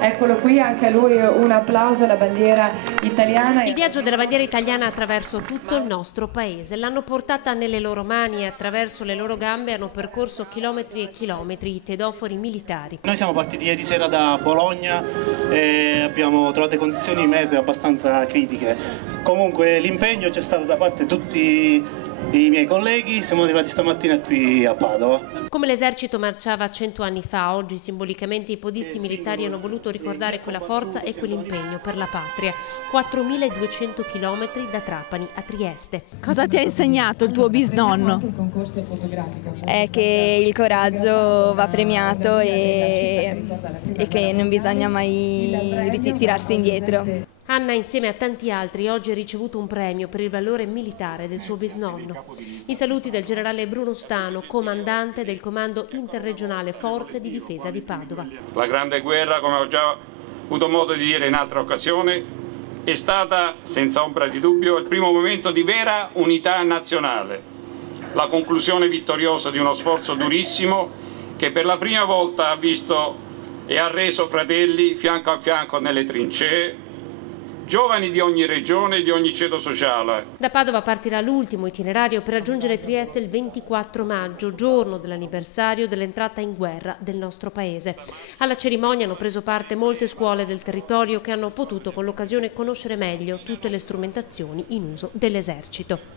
Eccolo qui, anche a lui un applauso alla bandiera italiana. Il viaggio della bandiera italiana attraverso tutto il nostro paese. L'hanno portata nelle loro mani e attraverso le loro gambe hanno percorso chilometri e chilometri i tedofori militari. Noi siamo partiti ieri sera da Bologna e abbiamo trovato condizioni meteo abbastanza critiche. Comunque l'impegno c'è stato da parte di tutti i miei colleghi, siamo arrivati stamattina qui a Padova. Come l'esercito marciava 100 anni fa, oggi simbolicamente i podisti militari hanno voluto ricordare quella forza e quell'impegno per la patria. 4.200 chilometri da Trapani a Trieste. Cosa ti ha insegnato il tuo bisnonno? È che il coraggio va premiato e che non bisogna mai ritirarsi indietro. Anna, insieme a tanti altri, oggi ha ricevuto un premio per il valore militare del suo bisnonno. I saluti del generale Bruno Stano, comandante del Comando Interregionale Forze di Difesa di Padova. La Grande Guerra, come ho già avuto modo di dire in altre occasioni, è stata, senza ombra di dubbio, il primo momento di vera unità nazionale. La conclusione vittoriosa di uno sforzo durissimo che per la prima volta ha visto e ha reso fratelli fianco a fianco nelle trincee, giovani di ogni regione e di ogni ceto sociale. Da Padova partirà l'ultimo itinerario per raggiungere Trieste il 24 maggio, giorno dell'anniversario dell'entrata in guerra del nostro paese. Alla cerimonia hanno preso parte molte scuole del territorio che hanno potuto con l'occasione conoscere meglio tutte le strumentazioni in uso dell'esercito.